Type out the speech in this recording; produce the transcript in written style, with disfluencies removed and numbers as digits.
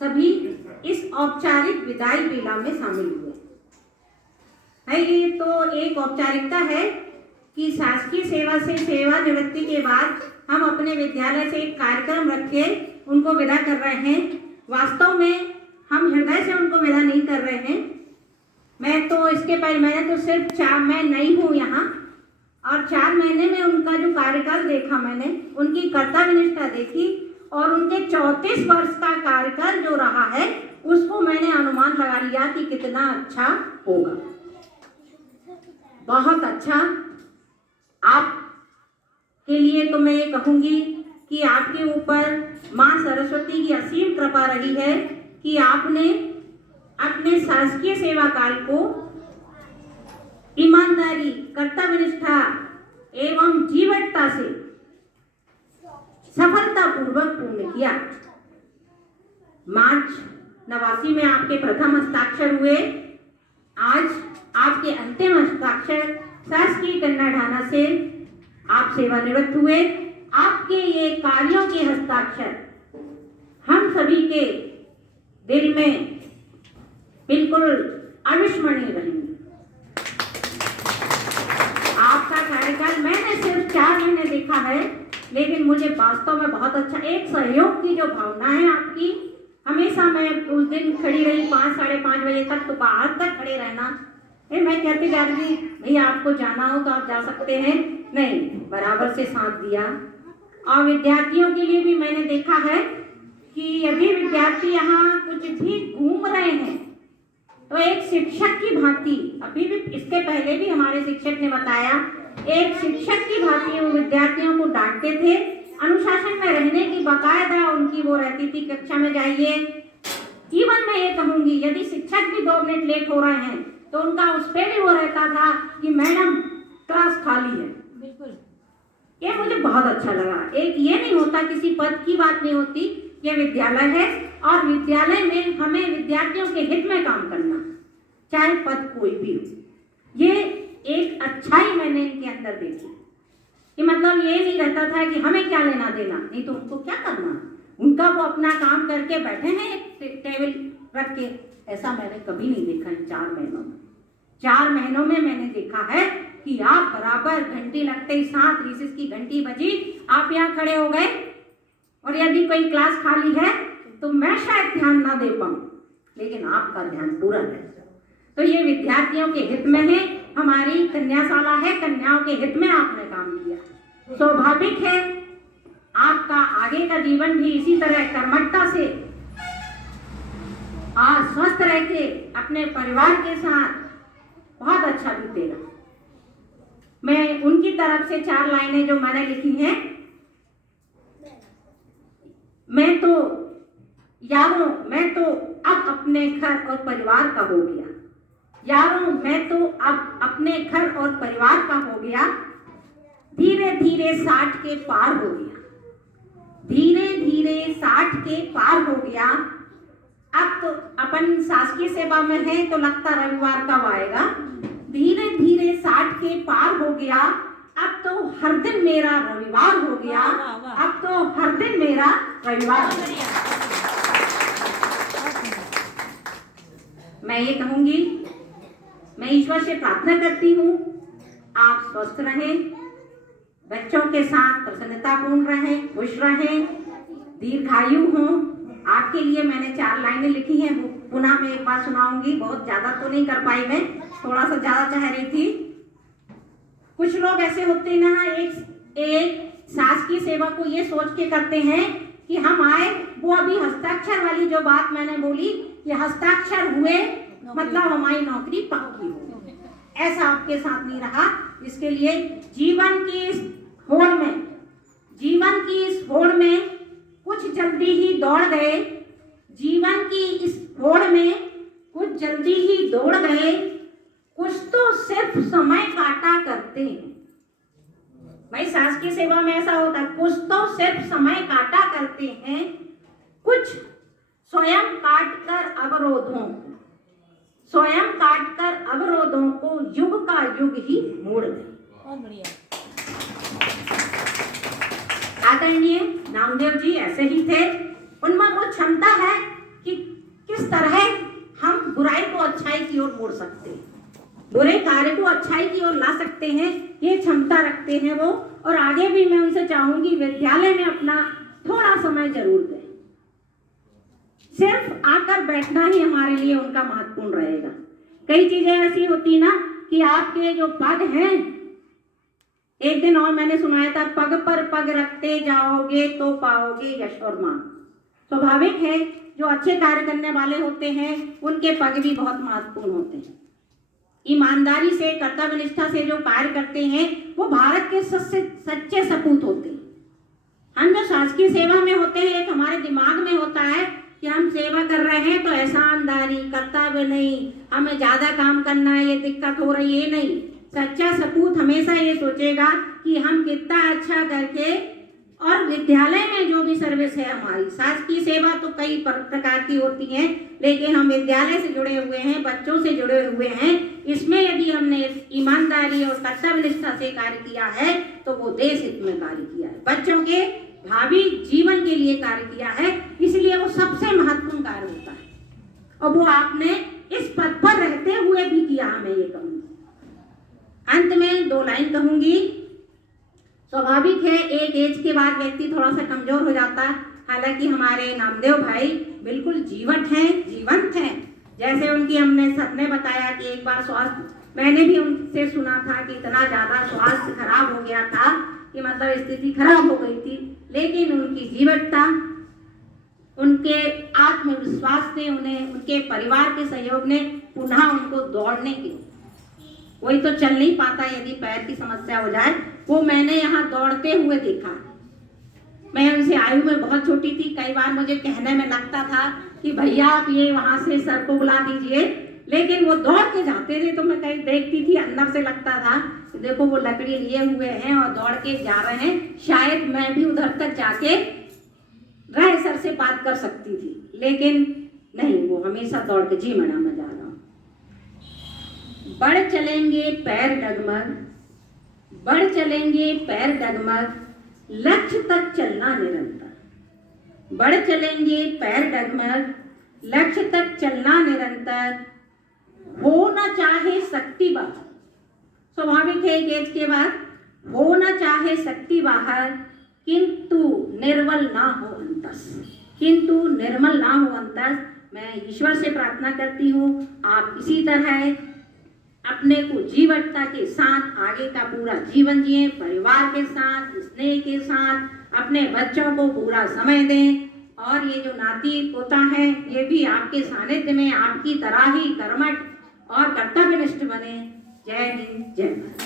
सभी इस औपचारिक विदाई मेला में शामिल हुए है। ये तो एक औपचारिकता है कि शासकीय सेवा से सेवानिवृत्ति के बाद हम अपने विद्यालय से एक कार्यक्रम रख के उनको विदा कर रहे हैं। वास्तव में हम हृदय से उनको विदा नहीं कर रहे हैं। मैं तो इसके पहले मैंने तो सिर्फ मैं नई हूँ यहाँ, और 4 महीने में उनका जो कार्यकाल देखा मैंने, उनकी कर्तव्यनिष्ठा देखी, और उनके 34 वर्ष का कार्यकाल जो रहा है उसको मैंने अनुमान लगा लिया कि कितना अच्छा होगा। बहुत अच्छा। आप के लिए तो मैं ये कहूँगी कि आपके ऊपर माँ सरस्वती की असीम कृपा रही है कि आपने अपने शासकीय सेवा काल को ईमानदारी, कर्तव्यनिष्ठा एवं जीवटता से सफलतापूर्वक पूर्ण किया। मार्च 89 में आपके प्रथम हस्ताक्षर हुए। आज आपके अंतिम हस्ताक्षर शासकीय कन्या ढाना से आप सेवानिवृत्त हुए। आपके ये कार्यों के हस्ताक्षर हम सभी के दिल में बिल्कुल अविस्मरणीय रहेंगे। आपका कार्यकाल मैंने सिर्फ 4 महीने देखा है, लेकिन मुझे वास्तव में बहुत अच्छा, एक सहयोग की जो भावना है आपकी, हमेशा मैं उस दिन खड़ी रही 5 साढ़े 5 बजे तक, तो बाहर तक खड़े रहना। मैं कहती जा रही भैया आपको जाना हो तो आप जा सकते हैं, नहीं, बराबर से साथ दिया। और विद्यार्थियों के लिए भी मैंने देखा है कि यदि विद्यार्थी यहाँ कुछ भी घूम रहे हैं तो एक शिक्षक की भांति, अभी भी इसके पहले भी हमारे शिक्षक ने बताया, एक शिक्षक की भांति वो विद्यार्थियों को डांटते थे। अनुशासन में रहने की बाकायदा उनकी वो रहती थी, कक्षा में जाइए। इवन मैं ये कहूँगी यदि शिक्षक भी 2 मिनट लेट हो रहे हैं तो उनका उस पर भी वो रहता था कि मैडम क्लास खाली है। बिल्कुल, ये मुझे बहुत अच्छा लगा। एक ये नहीं होता, किसी पद की बात नहीं होती, ये विद्यालय है और विद्यालय में हमें विद्यार्थियों के हित में काम करना, चाहे पद कोई भी हो। ये एक अच्छाई मैंने इनके अंदर देखी कि मतलब ये नहीं रहता था कि हमें क्या लेना देना, नहीं तो उनको क्या करना, उनका वो अपना काम करके बैठे हैं एक टेबल रख के। ऐसा मैंने कभी नहीं देखा इन 4 महीनों में। 4 महीनों में मैंने देखा है कि आप बराबर घंटी लगते ही साथ रिसेस की घंटी बजी, आप यहाँ खड़े हो गए, और यदि कोई क्लास खाली है तो मैं शायद ध्यान ना दे पाऊँ, लेकिन आपका ध्यान पूरा है। तो ये विद्यार्थियों के हित में है, हमारी कन्याशाला है, कन्याओं के हित में आपने काम किया। स्वाभाविक है आपका आगे का जीवन भी इसी तरह कर्मठता से और स्वस्थ रह के अपने परिवार के साथ बहुत अच्छा बीतेगा। मैं उनकी तरफ से 4 लाइनें जो मैंने लिखी हैं, मैं तो यारों मैं तो अब अपने घर और परिवार का हो गया, यारों मैं तो अब अपने घर और परिवार का हो गया, धीरे धीरे 60 के पार हो गया, धीरे धीरे 60 के पार हो गया। अब तो अपन शासकीय सेवा में है तो लगता रविवार कब आएगा, धीरे धीरे 60 के पार हो गया, अब तो हर दिन मेरा रविवार हो गया, अब तो हर दिन मेरा रविवार हो गया। मैं ये कहूंगी, मैं ईश्वर से प्रार्थना करती हूँ आप स्वस्थ रहें, बच्चों के साथ प्रसन्नतापूर्ण रहें, खुश रहें, दीर्घायु हों। आपके लिए मैंने 4 लाइनें लिखी हैं, पुनः मैं एक बार सुनाऊंगी, बहुत ज्यादा तो नहीं कर पाई, मैं थोड़ा सा ज्यादा चाह रही थी। कुछ लोग ऐसे होते हैं ना, एक शासकीय सेवा को ये सोच के करते हैं कि हम आए, वो अभी हस्ताक्षर वाली जो बात मैंने बोली, ये हस्ताक्षर हुए मतलब हमारी नौकरी पक्की हो, ऐसा आपके साथ नहीं रहा। इसके लिए जीवन की इस होड़ में कुछ जल्दी ही दौड़ गए, जीवन की इस होड़ में कुछ जल्दी ही दौड़ गए, कुछ तो सिर्फ समय काटा करते हैं। भाई शासकीय सेवा में ऐसा होता है, कुछ तो सिर्फ समय काटा करते हैं, कुछ स्वयं काटकर अवरोधों को युग का युग ही मोड़ गए। बहुत बढ़िया। आदरणीय नामदेव जी ऐसे ही थे, उनमें वो क्षमता है कि किस तरह हम बुराई को अच्छाई की ओर मोड़ सकते हैं, बुरे कार्य को अच्छाई की ओर ला सकते हैं, ये क्षमता रखते हैं वो। और आगे भी मैं उनसे चाहूंगी विद्यालय में अपना थोड़ा समय जरूर दें। सिर्फ आकर बैठना ही हमारे लिए उनका महत्वपूर्ण रहेगा। कई चीजें ऐसी होती ना कि आपके जो पग हैं, एक दिन और मैंने सुनाया था, पग पर पग रखते जाओगे तो पाओगे यश और मान। स्वाभाविक है, जो अच्छे कार्य करने वाले होते हैं उनके पग भी बहुत महत्वपूर्ण होते हैं। ईमानदारी से, कर्तव्य निष्ठा से जो कार्य करते हैं वो भारत के सच्चे सपूत होते हैं। हम जो शासकीय सेवा में होते हैं, एक हमारे दिमाग में होता है कि हम सेवा कर रहे हैं तो एहसानदारी, कर्तव्य नहीं, हमें ज्यादा काम करना है, ये दिक्कत हो रही है, नहीं। सच्चा सपूत हमेशा ये सोचेगा कि हम कितना अच्छा करके, और विद्यालय में जो भी सर्विस है हमारी, शासकीय सेवा तो कई प्रकार की होती है, लेकिन हम विद्यालय से जुड़े हुए हैं, बच्चों से जुड़े हुए हैं, इसमें यदि हमने ईमानदारी और कर्तव्य निष्ठा से कार्य किया है तो वो देश हित में कार्य किया है, बच्चों के भावी जीवन के लिए कार्य किया है, इसलिए वो सबसे महत्वपूर्ण कार्य होता है। और वो आपने इस पद पर रहते हुए भी किया, मैं ये कहूँगी। अंत में 2 लाइन कहूंगी। स्वाभाविक है, एक एज के बाद व्यक्ति थोड़ा सा कमजोर हो जाता है, हालांकि हमारे नामदेव भाई बिल्कुल जीवंत हैं। जैसे उनकी हमने सबने बताया कि एक बार स्वास्थ्य, मैंने भी उनसे सुना था कि इतना ज़्यादा स्वास्थ्य खराब हो गया था कि मतलब स्थिति खराब हो गई थी, लेकिन उनकी जीवटता, उनके आत्मविश्वास ने उन्हें, उनके परिवार के सहयोग ने पुनः उनको दौड़ने की, कोई तो चल नहीं पाता यदि पैर की समस्या हो जाए, वो मैंने यहाँ दौड़ते हुए देखा। मैं उनसे आयु में बहुत छोटी थी, कई बार मुझे कहने में लगता था कि भैया आप ये वहाँ से सर को बुला दीजिए, लेकिन वो दौड़ के जाते थे तो मैं कहीं देखती थी, अंदर से लगता था कि देखो वो लकड़ी लिए हुए हैं और दौड़ के जा रहे हैं, शायद मैं भी उधर तक जाके राय सर से बात कर सकती थी, लेकिन नहीं, वो हमेशा दौड़ के, जी मैडम मैं जा रहा हूँ। बढ़ चलेंगे पैर डगमग, बढ़ चलेंगे पैर डगमग, लक्ष्य तक चलना निरंतर। बढ़ चलेंगे पैर डगमग, लक्ष्य तक चलना निरंतर, हो न चाहे शक्ति बाहर। स्वाभाविक है, एक एज के बाद हो न चाहे शक्ति बाहर, किंतु निर्मल ना हो अंतस, किंतु निर्मल ना हो अंतस। मैं ईश्वर से प्रार्थना करती हूँ आप इसी तरह अपने को जीवटता के साथ आगे का पूरा जीवन जिए, परिवार के साथ, स्नेह के साथ, अपने बच्चों को पूरा समय दें, और ये जो नाती पोता है ये भी आपके सानिध्य में आपकी तरह ही कर्मठ और कर्तव्यनिष्ठ बने। जय हिंद, जय भारत।